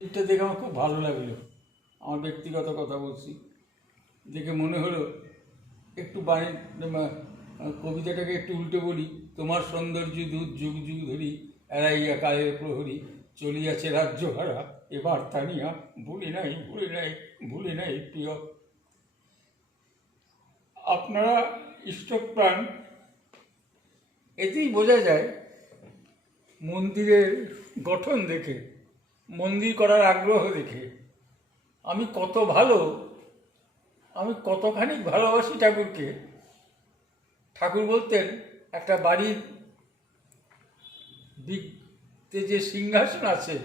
এটা দেখে আমার খুব ভালো লাগলো। আমার ব্যক্তিগত কথা বলছি, দেখে মনে হলো একটু বাণী কবিতাটাকে একটু উল্টে বলি। তোমার সৌন্দর্য দূত যুগ যুগ ধরি, এড়াইয়া কালের প্রহরী, চলিয়াছে রাজ্য হারা এবার তানিয়া, ভুলি নাই ভুলি নাই ভুলি নাই প্রিয়। আপনারা ইষ্টপ্রাণ, এতেই বোঝা যায় মন্দিরের গঠন দেখে, মন্দির করার আগ্রহ দেখে আমি কতখানি ভালোবাসি ঠাকুরকে। ঠাকুর বলতেন, একটা বাড়ির দিকতে যে সিংহাসন আছে,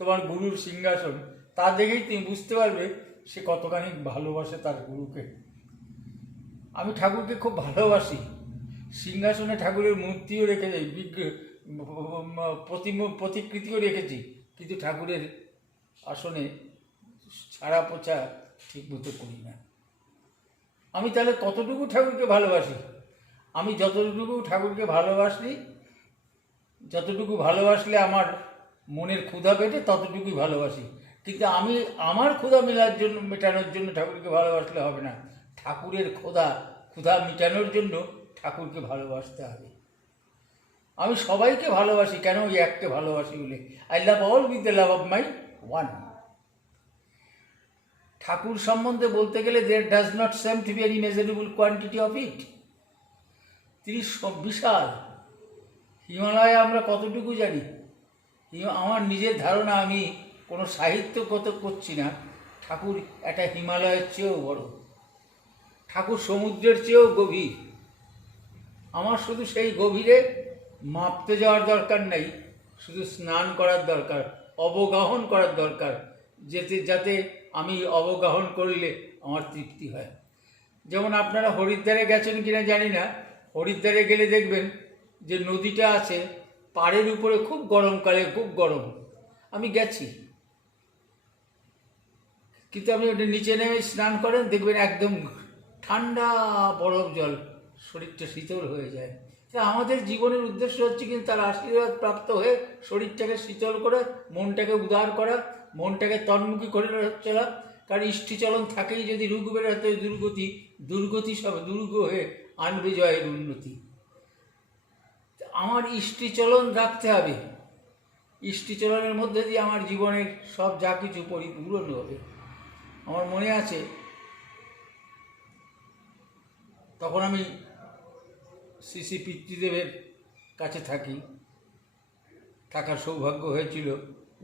তোমার গুরুর সিংহাসন, তা দেখেই তুমি বুঝতে পারবে সে কতখানি ভালোবাসে তার গুরুকে। আমি ঠাকুরকে খুব ভালোবাসি। সিংহাসনে ঠাকুরের মূর্তিও রেখে যাই, প্রতিকৃতিও রেখেছি, কিন্তু ঠাকুরের আসনে ছাড়া পোছা ঠিক মতো করি না। আমি তাহলে কতটুকু ঠাকুরকে ভালোবাসি? আমি যতটুকু ঠাকুরকে যতটুকু ভালোবাসলে আমার মনের ক্ষুধা পেটে, ততটুকুই ভালোবাসি। কিন্তু আমি আমার ক্ষুধা মেটানোর জন্য ঠাকুরকে ভালোবাসলে হবে না। ঠাকুরের ক্ষুধা মেটানোর জন্য ঠাকুরকে ভালোবাসতে হবে। আমি সবাইকে ভালোবাসি, কেন? ওই এককে ভালোবাসি বলে। I love all with the love of my one. Thakur সম্বন্ধে বলতে গেলে there does not seem to be an immeasurable quantity of it. তিনি বিশাল। হিমালয়ে আমরা কতটুকু জানি? আমার নিজের ধারণা, আমি কোনো সাহিত্যগত করছি না, ঠাকুর একটা হিমালয়ের চেয়েও বড়। ঠাকুর সমুদ্রের চেয়েও গভীর। আমার শুধু সেই গভীরে মাপতে যাওয়ার দরকার নেই, শুধু স্নান করার দরকার, অবগাহন করার দরকার, যাতে আমি অবগাহন করলে আমার তৃপ্তি হয়। যেমন আপনারা হরিদ্বারে গেছেন কিনা জানি না, হরিদ্বারে গেলে দেখবেন যে নদীটা আছে, পাড়ের উপরে খুব গরমকালে খুব গরম। আমি গেছি, কিন্তু আপনি ওটা নিচে নেমে স্নান করেন, দেখবেন একদম ঠান্ডা বরফ জল, শরীরটা শীতল হয়ে যায়। তা আমাদের জীবনের উদ্দেশ্য হচ্ছে কিন্তু তার আশীর্বাদ প্রাপ্ত হয়ে শরীরটাকে শীতল করে, মনটাকে উদার করা, মনটাকে তন্মুখী করে চলা। কারণ ইষ্টিচলন থাকেই যদি রোগ বেরোতে দুর্গতি সব দুর্গ হয়ে আনবে জয়ের উন্নতি। আমার ইষ্টিচলন রাখতে হবে। ইষ্টিচলনের মধ্যে দিয়ে আমার জীবনের সব যা কিছু পরিপূরণ হবে। আমার মনে আছে, তখন আমি শ্রী শ্রী পিতৃদেবের কাছে থাকার সৌভাগ্য হয়েছিল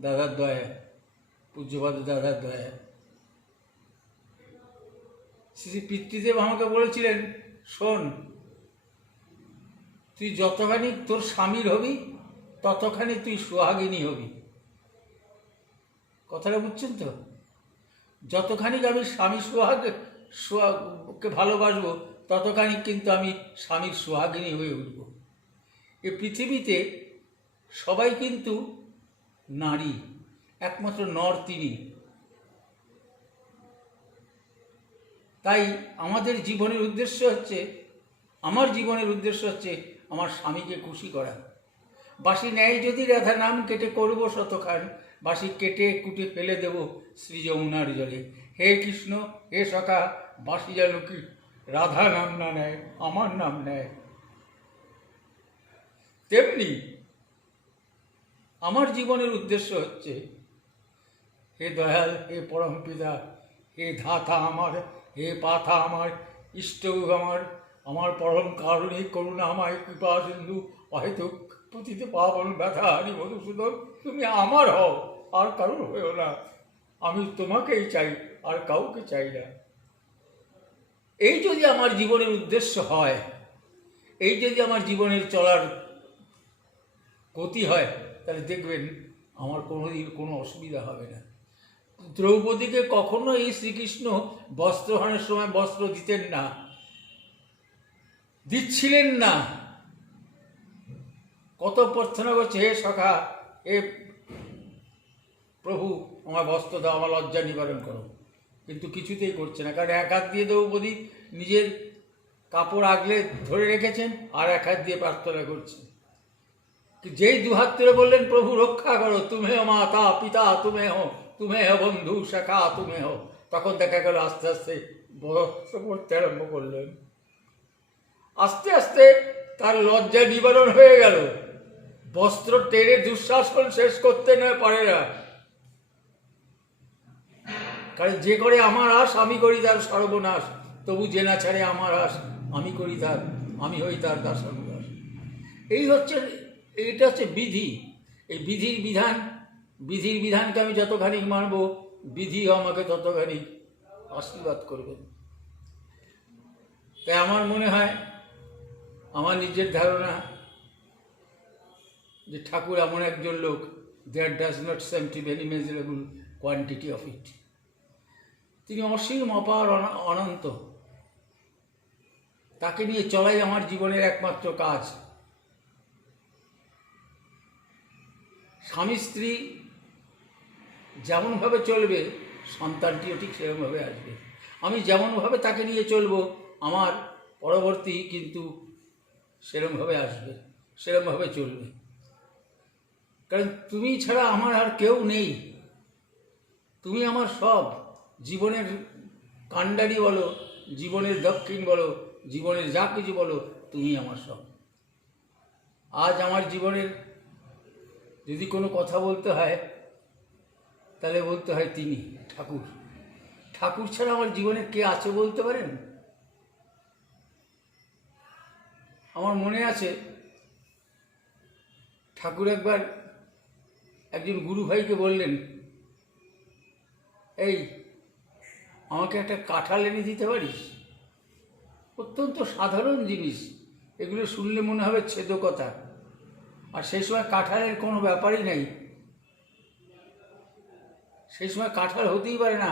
দাদার দয়ায়, পূজ্যপাদ দাদার দয়ায়। শ্রী শ্রী পিতৃদেব আমাকে বলেছিলেন, শোন, তুই যতখানি তোর স্বামীর হবি, ততখানি তুই সোহাগিনী হবি। কথাটা বুঝছেন তো? যতখানি আমি সোহাগকে ভালোবাসবো, ততখানি কিন্তু আমি স্বামীর সোহাগিনী হয়ে উঠব। এ পৃথিবীতে সবাই কিন্তু নারী, একমাত্র নর তিনি। তাই আমার জীবনের উদ্দেশ্য হচ্ছে আমার স্বামীকে খুশি করা। বাঁশি নেয় যদি রাধা নাম, কেটে করব শতখান, বাঁশি কেটে কুটে ফেলে দেব শ্রী যমুনার জলে। হে কৃষ্ণ, হে সখা, বাঁশি যেন কি রাধা নাম না নেয়, আমার নাম নেয়। তেমনি আমার জীবনের উদ্দেশ্য হচ্ছে, হে দয়াল, হে পরম পিতা, হে ধাতা আমার, হে পাথা আমার, ইষ্ট আমার পরম কারণে করুণা আমায় কৃপা সিন্ধু, অহেতুক পুঁথিতে পাবন ব্যথা হারি মধুসূদন, তুমি আমার হও, আর কারোর হয়েও না। আমি তোমাকেই চাই, আর কাউকে চাই না। এই যদি আমার জীবনের উদ্দেশ্য হয়, এই যদি আমার জীবনের চলার গতি হয়, তাহলে দেখবেন আমার কোনোদিন কোনো অসুবিধা হবে না। দ্রৌপদীকে কখনো এই শ্রীকৃষ্ণ বস্ত্রহরণের সময় বস্ত্র দিচ্ছিলেন না। কত প্রার্থনা করছে, হে সখা, হে প্রভু, আমার বস্ত্র দাও, আমার লজ্জা নিবারণ করো, কিন্তু কিছুতেই করছে না। কারণ এক হাত দিয়ে দ্রৌপদী নিজের কাপড় আগলে ধরে রেখেছেন, আর এক হাত দিয়ে প্রার্থনা করছেন। যেই দুহাত তুলে বললেন প্রভু রক্ষা করো, তুমি হো মাতা পিতা, তুমি হো বন্ধু শাখা, তুমি হো, তখন দেখা গেল আস্তে আস্তে বস্ত্র পড়তে আরম্ভ করলেন। আস্তে আস্তে তার লজ্জা নিবারণ হয়ে গেল। বস্ত্র টেনে দুঃশাসন শেষ করতে না পারে না। কারণ যে করে আমার আশ আমি করি তার সর্বনাশ, তবু যে না ছাড়ে আমার আশ আমি করি তার, আমি হই তার দাসানুদাস। এইটা হচ্ছে বিধি। এই বিধির বিধানকে আমি যতখানি মানব, বিধিও আমাকে ততখানি আশীর্বাদ করবেন। তাই আমার মনে হয়, আমার নিজের ধারণা, যে ঠাকুর এমন একজন লোক, there does not seem to very measurable quantity of it. তিনি অসীম, অপার, অনন্ত। তাকে নিয়ে চলাই আমার জীবনের একমাত্র কাজ। স্বামী স্ত্রী যেমনভাবে চলবে, সন্তানটিও ঠিক সেরকমভাবে আসবে। আমি যেমনভাবে তাকে নিয়ে চলবো, আমার পরবর্তী কিন্তু সেরকমভাবে আসবে, সেরকমভাবে চলবে। কারণ তুমি ছাড়া আমার আর কেউ নেই। তুমি আমার সব। জীবনের কাণ্ডারি বলো, জীবনের দক্ষিণ বলো, জীবনের যা কিছু বলো, তুমি আমার সব। আজ আমার জীবনের যদি কোনো কথা বলতে হয়, তাহলে বলতে হয় তিনি, ঠাকুর। ঠাকুর ছাড়া আমার জীবনে কে আছে বলতে পারেন? আমার মনে আছে, ঠাকুর একবার একজন গুরু ভাইকে বললেন, এই আমাকে একটা কাঁঠাল এনে দিতে পারিস? অত্যন্ত সাধারণ জিনিস, এগুলো শুনলে মনে হবে ছেদকতা। আর সেই সময় কাঁঠালের কোনো ব্যাপারই নেই। সেই সময় কাঁঠাল হতেই পারে না।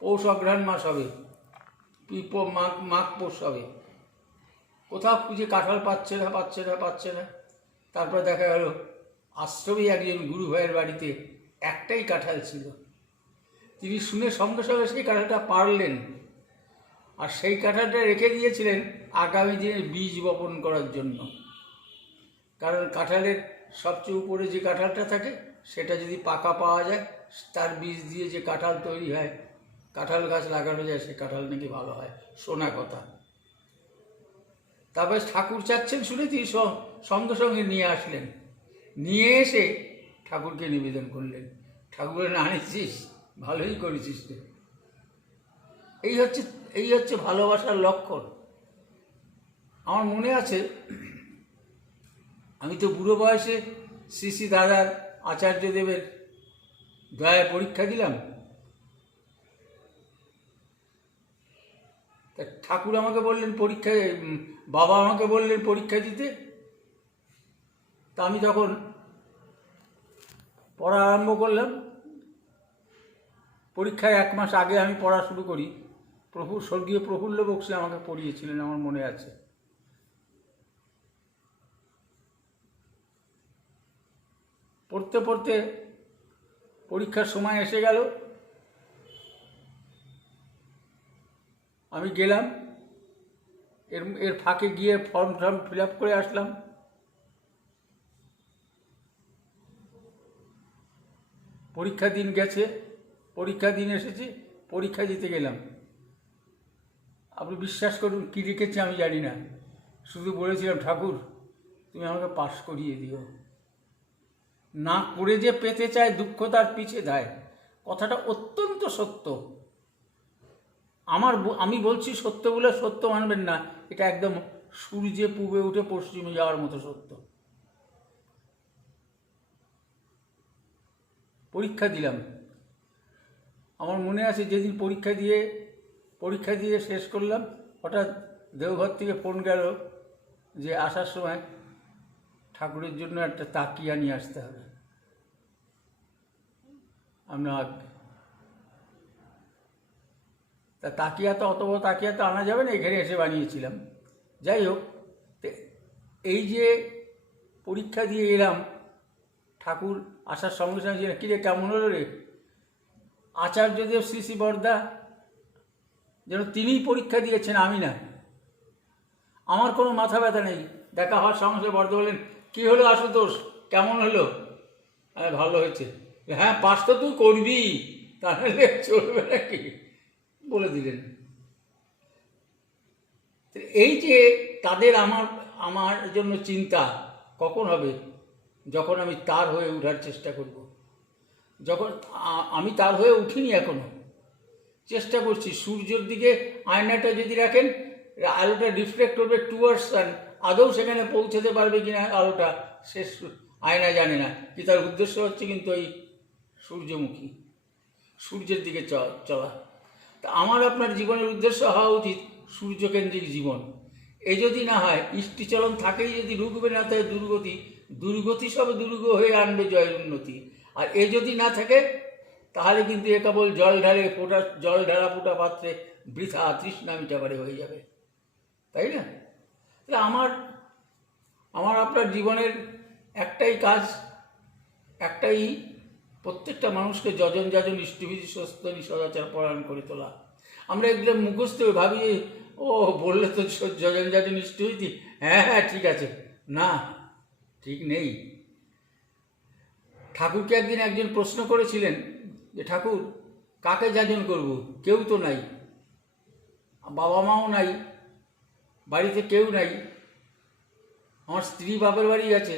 পৌষ অঘ্রাণ মাস হবে, মাঘ পৌষ হবে। কোথাও খুঁজে কাঁঠাল পাচ্ছে না। তারপর দেখা গেল আশ্রমে একজন গুরু ভাইয়ের বাড়িতে একটাই কাঁঠাল ছিল। তিনি শুনে সঙ্গে সঙ্গে সেই কাঁঠালটা পারলেন, আর সেই কাঁঠালটা রেখে দিয়েছিলেন আগামী দিনের বীজ বপন করার জন্য। কারণ কাঁঠালের সবচেয়ে উপরে যে কাঁঠালটা থাকে, সেটা যদি পাকা পাওয়া যায়, তার বীজ দিয়ে যে কাঁঠাল তৈরি হয়, কাঁঠাল গাছ লাগানো যায়, সে কাঁঠাল নাকি ভালো হয়, শোনা কথা। তারপরে ঠাকুর চাচ্ছেন শুনে তিনি সঙ্গে সঙ্গে নিয়ে আসলেন। নিয়ে এসে ঠাকুরকে নিবেদন করলেন। ঠাকুরের আনিছিস, ভালোই করেছিস রে। এই হচ্ছে ভালোবাসার লক্ষণ। আমার মনে আছে, আমি তো বুড়ো বয়সে শ্রী শ্রী দাদার আচার্যদেবের দয়ায় পরীক্ষা দিলাম। তা ঠাকুর আমাকে বললেন বাবা আমাকে বললেন পরীক্ষা দিতে। তা আমি তখন পড়া আরম্ভ করলাম। পরীক্ষায় 1 মাস আগে আমি পড়া শুরু করি। স্বর্গীয় প্রফুল্ল বক্সী আমাকে পড়িয়েছিলেন, আমার মনে আছে। পড়তে পড়তে পরীক্ষার সময় এসে গেল। আমি গেলাম, এর ফাঁকে গিয়ে ফর্ম ফিল আপ করে আসলাম। পরীক্ষা দিন গেছে, পরীক্ষা দিন এসেছে, পরীক্ষা দিতে গেলাম। আপনি বিশ্বাস করুন, কী লিখেছি আমি জানি না, শুধু বলেছিলাম ঠাকুর তুমি আমাকে পাস করিয়ে দিও। না করে যে পেতে চায় দুঃখ তার পিছে দেয়, কথাটা অত্যন্ত সত্য। আমি বলছি সত্য বলে সত্য মানবেন না, এটা একদম সূর্যে পূবে উঠে পশ্চিমে যাওয়ার মতো সত্য। পরীক্ষা দিলাম। আমার মনে আছে যেদিন পরীক্ষা দিয়ে শেষ করলাম, হঠাৎ দেওঘর থেকে ফোন গেল যে আসার সময় ঠাকুরের জন্য একটা তাকিয়া নিয়ে আসতে হবে। তাকিয়া তো অত বড় তাকিয়া তো আনা যাবে না, এখানে এসে বানিয়েছিলাম। যাই হোক, এই যে পরীক্ষা দিয়ে এলাম, ঠাকুর আসার সঙ্গে সঙ্গে কিরে কেমন হলো রে? আচার্যদেব শ্রী শ্রী বরদা যেন তিনিই পরীক্ষা দিয়েছেন, আমি না। আমার কোনো মাথা ব্যথা নেই। দেখা হওয়ার সঙ্গে সঙ্গে বরদা বললেন, কি হলো আশুতোষ, কেমন হলো? ভালো হয়েছে। হ্যাঁ, পাস তো তুই করবি, তাহলে চলবে নাকি, বলে দিলেন। এই যে তাদের আমার আমার জন্য চিন্তা কখন হবে? যখন আমি তার হয়ে ওঠার চেষ্টা করব। যখন আমি তার হয়ে উঠিনি এখনো, চেষ্টা করছি। সূর্যের দিকে আয়নাটা যদি রাখেন, আলোটা রিফ্লেক্ট করবে টুয়ার্ডস সান, আদৌ সেখানে পৌঁছাতে পারবে কিনা আলোটা, সে আয়না জানে না। কি তার উদ্দেশ্য হচ্ছে কিন্তু ওই সূর্যমুখী, সূর্যের দিকে চলা। তা আমার আপনার জীবনের উদ্দেশ্য হওয়া উচিত সূর্যকেন্দ্রিক জীবন। এ যদি না হয়, ইষ্টিচলন থাকেই যদি রুখবে না, তাই দুর্গতি, দুর্গতি সব দুর্গ হয়ে আনবে জয়ের উন্নতি। আর এ যদি না থাকে, তাহলে কিন্তু এ কেবল জল ঢালা ফোটা পাত্রে বৃথা তৃষ্ণা মিটাবারে হয়ে যাবে, তাই না? তাহলে আমার আপনার জীবনের একটাই কাজ, একটাই, প্রত্যেকটা মানুষকে যজন যাজন ইষ্টবিধি সস্তনি সদাচার পরায়ণ করে তোলা। আমরা একদম মুখস্থ ভাবি, ও বললে তো যজন যাজন ইষ্টবিধি, হ্যাঁ হ্যাঁ ঠিক আছে, না, ঠিক নেই। ঠাকুরকে একদিন একজন প্রশ্ন করেছিলেন যে, ঠাকুর, কাকে যাজন করব? কেউ তো নাই, বাবা মাও নাই, বাড়িতে কেউ নাই, আমার স্ত্রী বাপের বাড়ি আছে,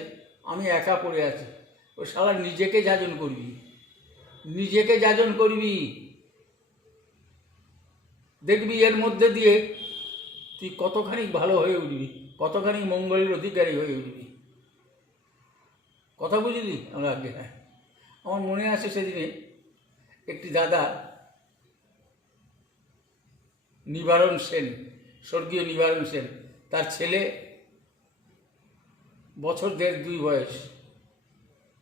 আমি একা পড়ে আছি। ও শালা, নিজেকে যাজন করবি, নিজেকে যাজন করবি, দেখবি এর মধ্যে দিয়ে তুই কতখানি ভালো হয়ে উঠবি, কতখানি মঙ্গলের অধিকারী হয়ে উঠবি। কথা বুঝলি আমরা আগে? হ্যাঁ, আমার মনে আছে সেদিনে একটি দাদা, নিবারণ সেন, স্বর্গীয় নিবারণ সেন, তার ছেলে বছর 1.5-2 বয়স,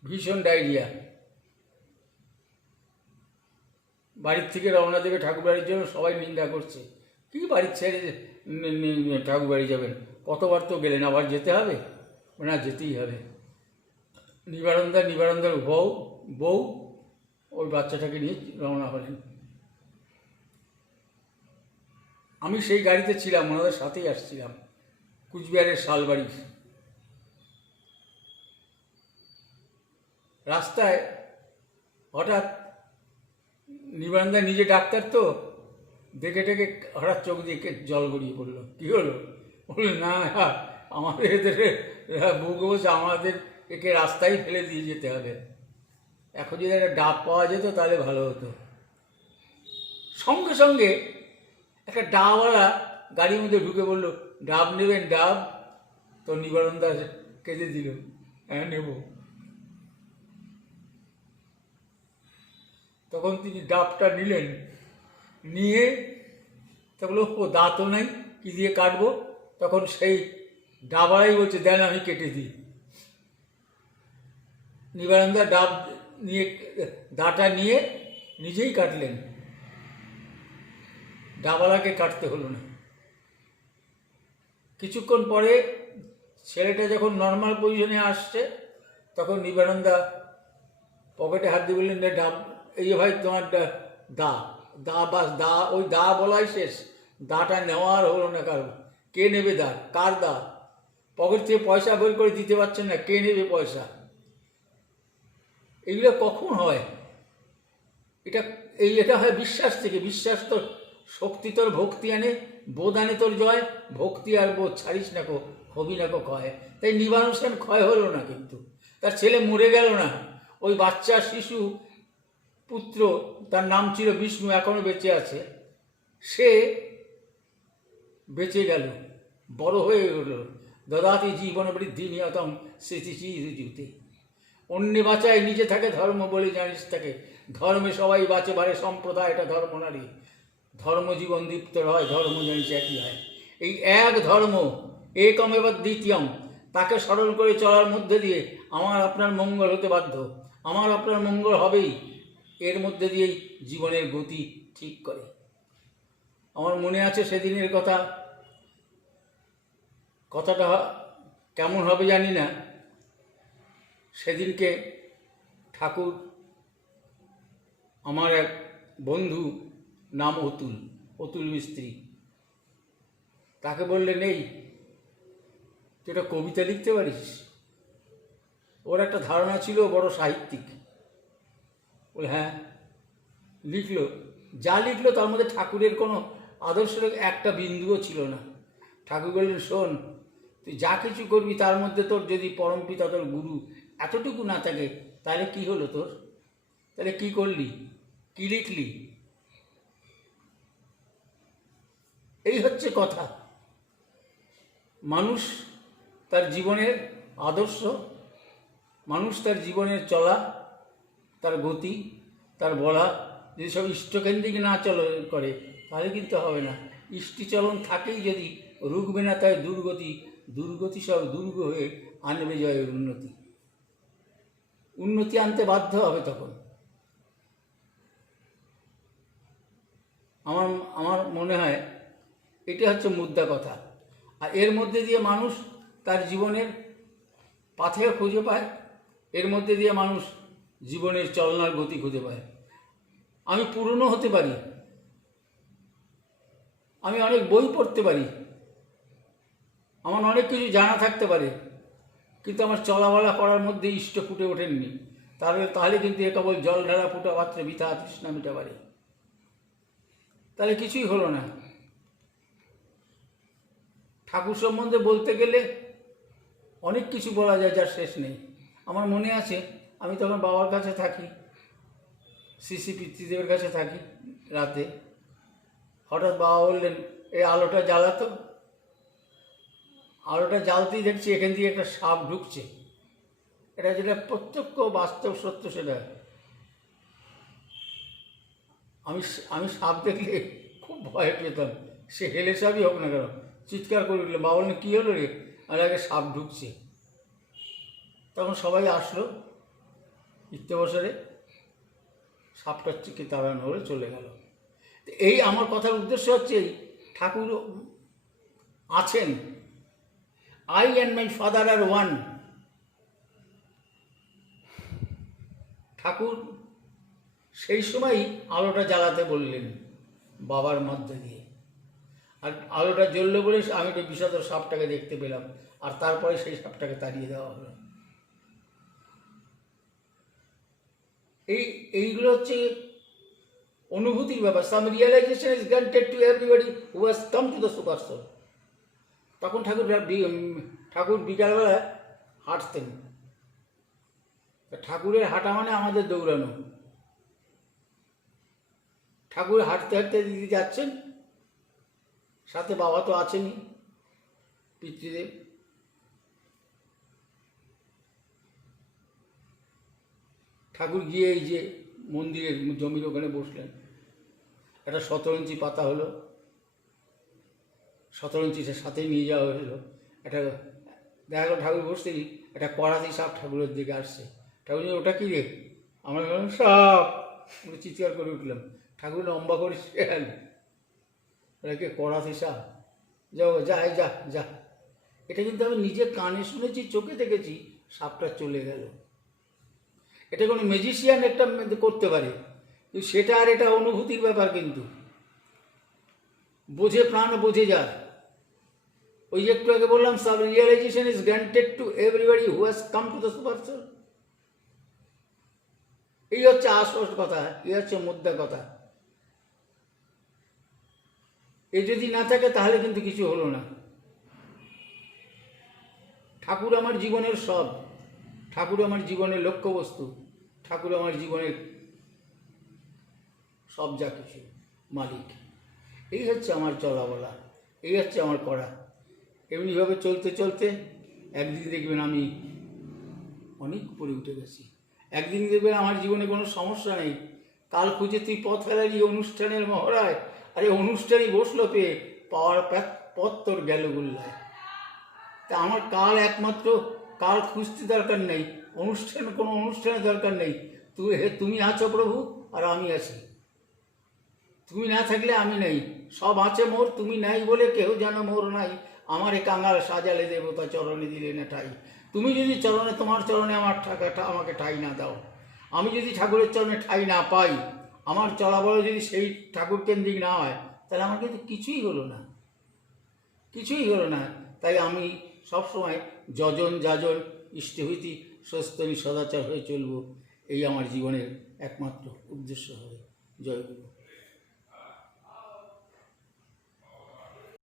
ভীষণ ডায়রিয়া, বাড়ির থেকে রওনা দেবে ঠাকুর বাড়ির জন্য, সবাই নিন্দা করছে, কি বাড়ির ছেড়ে ঠাকুর বাড়ি যাবেন, কতবার তো গেলেন, আবার যেতে হবে? না, যেতেই হবে। নিবারণদার বউ ওই বাচ্চাটাকে নিয়ে রওনা হলেন। আমি সেই গাড়িতে ছিলাম, ওনাদের সাথেই আসছিলাম, কুচবিহারের শালবাড়ি। রাস্তায় হঠাৎ নিবারণদা নিজে ডাক্তার তো, দেখে টেকে হঠাৎ চোখ দিয়ে জল গড়িয়ে পড়লো। কী হলো? বললেন, না আমাদের এদের বউকে বলছে, আমাদের একে রাস্তায় ফেলে দিয়ে যেতে হবে, এখন যদি একটা ডাব পাওয়া যেত তাহলে ভালো হতো। সঙ্গে সঙ্গে একটা ডাবওয়ালা গাড়ির মধ্যে ঢুকে বলল, ডাব নেবেন? ডাব? তো নিবারণদা কেঁদে দিল, হ্যাঁ নেব। তখন তিনি ডাবটা নিলেন, নিয়ে তখন ও দাঁতও নাই, কী দিয়ে কাটবো? তখন সেই ডাবাই বলছে, দেন আমি কেটে দিই। নিবারণদা ডাব নিয়ে, দাঁটা নিয়ে নিজেই কাটলেন, ডাবালাকে কাটতে হলো না। কিছুক্ষণ পরে ছেলেটা যখন নর্মাল পজিশনে আসছে, তখন নিবারণদা পকেটে হাত দিয়ে বললেন, ডাব এই যে ভাই, তোমার দা, ওই দা বলাই শেষ, দাটা নেওয়ার হলো না কারো। কে নেবে দা? কার দা? পকেট থেকে পয়সা বের করে দিতে পারছেন না, কে নেবে পয়সা? এগুলো কখন হয়? এটা হয় বিশ্বাস থেকে। বিশ্বাস তোর শক্তি, তোর ভক্তি আনে, বোধ আনে তোর জয়, ভক্তি আর বোধ ছাড়িস না কো, হবি না কো ক্ষয়। তাই নিবারণ সেন ক্ষয় হলো না, কিন্তু তার ছেলে মরে গেল না। ওই বাচ্চা শিশু পুত্র, তার নাম ছিল বিষ্ণু, এখনো বেঁচে আছে, সে বেঁচে গেল, বড় হয়ে গেল। দদাতি জীবন বৃদ্ধি নিয়তম স্মৃতিচিরুতে। অন্য বাঁচায়, নিজে থাকে ধর্ম বলে জানিস থাকে, ধর্মে সবাই বাঁচে বারে, সম্প্রদায় এটা ধর্ম নারী, ধর্ম জীবন দীপ্ত হয়, ধর্ম জানিস একই হয়। এই এক ধর্ম, একম এবার দ্বিতীয়ম, তাকে স্মরণ করে চলার মধ্যে দিয়ে আমার আপনার মঙ্গল হতে বাধ্য, আমার আপনার মঙ্গল হবেই। এর মধ্যে দিয়েই জীবনের গতি ঠিক করে। আমার মনে আছে সেদিনের কথাটা কেমন হবে জানি না। সেদিনকে ঠাকুর, আমার এক বন্ধু, নাম অতুল মিস্ত্রি, তাকে বললেন, এই তুই একটা কবিতা লিখতে পারিস? ওর একটা ধারণা ছিল ও বড় সাহিত্যিক। বলে হ্যাঁ, লিখলো, যা লিখলো তার মধ্যে ঠাকুরের কোনো আদর্শের একটা বিন্দুও ছিল না। ঠাকুর বললেন, শোন, তুই যা কিছু করবি তার মধ্যে তোর যদি পরমপিতা তোর গুরু এতটুকু না থাকে, তাহলে কি হলো তোর? তাহলে কি করলি, কি লিখলি? এই হচ্ছে কথা। মানুষ তার জীবনের আদর্শ, মানুষ তার জীবনের চলা, তার গতি, তার বলা যদি সব ইষ্টকেন্দ্রিক না করে, তাহলে কিন্তু হবে না। ইষ্টিচলন থাকেই যদি, রুখবে না তাই দুর্গতি, দুর্গতি সব দুর্গ হয়ে আনবে জয়ের উন্নতি। উন্নতি আনতে বাধ্য হবে তখন। আমার মনে হয় এটা হচ্ছে মুদ্রা কথা। আর এর মধ্যে দিয়ে মানুষ তার জীবনের পাথেয় খুঁজে পায়, এর মধ্যে দিয়ে মানুষ জীবনের চলনার গতি খুঁজে পায়। আমি পুরনো হতে পারি, আমি অনেক বই পড়তে পারি, আমার অনেক কিছু জানা থাকতে পারে, কিন্তু আমার চলাবলা করার মধ্যে ইষ্ট ফুটে ওঠেননি, তাহলে কিন্তু এ কেবল জল ঢালা ফুটা পাত্রে বৃথা তৃষ্ণা মিটা পারে, তাহলে কিছুই হলো না। ঠাকুর সম্বন্ধে বলতে গেলে অনেক কিছু বলা যায়, যার শেষ নেই। আমার মনে আছে আমি তখন বাবার কাছে থাকি, শ্রী পিতৃদেবের কাছে থাকি, রাতে হঠাৎ বাবা বললেন, এই আলোটা জ্বালাতো। আলোটা জ্বালতেই দেখছি এখান দিয়ে একটা সাপ ঢুকছে। এটা যেটা প্রত্যক্ষ বাস্তব সত্য, সেটা আমি সাপ দেখলে খুব ভয় পেতাম, সে হেলে সাপই হোক না কেন, চিৎকার করে উঠলাম। বাবা বললেন, কী হলো রে? আর আগে সাপ ঢুকছে। তখন সবাই আসলো ইত্যবসরে, সাপটার থেকে তাড়ানো হলে চলে গেল। এই আমার কথার উদ্দেশ্য হচ্ছে, ঠাকুর আছেন। I and my father are one. Thakur সেই সময়ই আলোটা জ্বালাতে বললেন বাবার মধ্যে দিয়ে, আর আলোটা জ্বললো বলে আমি একটা বিষধর সাপটাকে দেখতে পেলাম, আর তারপরে সেই সাপটাকে তাড়িয়ে দেওয়া হলো। এইগুলো হচ্ছে অনুভূতির ব্যাপার। Some realization is granted to everybody who has come to the super soul. তখন ঠাকুর বিকালবেলা হাঁটতেন। ঠাকুরের হাঁটা মানে আমাদের দৌড়ানো। ঠাকুর হাঁটতে হাঁটতে দিদি যাচ্ছেন, সাথে বাবা তো আছেনই, পিতৃদেব। ঠাকুর গিয়ে এই যে মন্দিরের জমির ওখানে বসলেন, একটা 17 ইঞ্চি পাতা হলো, 17 ইঞ্চিটা সাথেই নিয়ে যাওয়া হলো। একটা দেখা গেল ঠাকুর বসতেই একটা করাতি সাপ ঠাকুরের দিকে আসছে। ঠাকুর, ওটা কী রে? আমরা বললাম, সাপ। চিৎকার করে উঠলাম। ঠাকুর লম্বা করে গেল, ওটাকে করাতি সাপ। যাও, যা যা যা। এটা কিন্তু আমি নিজে কানে শুনেছি, চোখে দেখেছি, সাপটা চলে গেল। এটা কোনো ম্যাজিশিয়ান একটা করতে পারে, কিন্তু সেটা আর এটা অনুভূতির ব্যাপার। কিন্তু বোঝে প্রাণ, বোঝে যা। ওই যে একটু আগে বললাম, sub realization is granted to everybody who has come to the super soul. এই হচ্ছে আসল কথা, এই হচ্ছে মুদ্রা কথা। এই যদি না থাকে তাহলে কিন্তু কিছু হলো না। ঠাকুর আমার জীবনের সব, ঠাকুর আমার জীবনের লক্ষ্যবস্তু, ঠাকুর আমার জীবনের সব যা কিছু মালিক। এই হচ্ছে আমার চলা বলা, এই হচ্ছে আমার করা। এমনিভাবে চলতে চলতে একদিন দেখবেন আমি অনেক উপরে উঠে গেছি। একদিন দেখবেন আমার জীবনে কোনো সমস্যা নেই। কাল খুঁজে তুই পথ ফেলারি অনুষ্ঠানের মহড়ায়, আরে অনুষ্ঠানই বসলো পেয়ে, পাওয়ার পথ তোর গেল গুল্লায়। তা আমার কাল একমাত্র, কাল খুঁজতে দরকার নেই, কোনো অনুষ্ঠানের দরকার নেই। তুমি আছো প্রভু, আর আমি আছি। তুমি না থাকলে আমি নেই, সব আছে মোর, তুমি নাই বলে কেহ যেন মোর নাই। আমার এ কাঙাল সাজালে দেবতা, চরণে দিলে না ঠাই। তুমি যদি তোমার চরণে আমাকে ঠাই না দাও, আমি যদি ঠাকুরের চরণে ঠাই না পাই, আমার চলাবল যদি সেই ঠাকুর কেন্দ্রিক না হয়, তাহলে আমার কিন্তু কিছুই হলো না, কিছুই হলো না। তাই আমি সবসময় যজন যাজন ইষ্টে হইতি সস্তনী সদাচার হয়ে চলবো, এই আমার জীবনের একমাত্র উদ্দেশ্য হবে। জয় গুরু।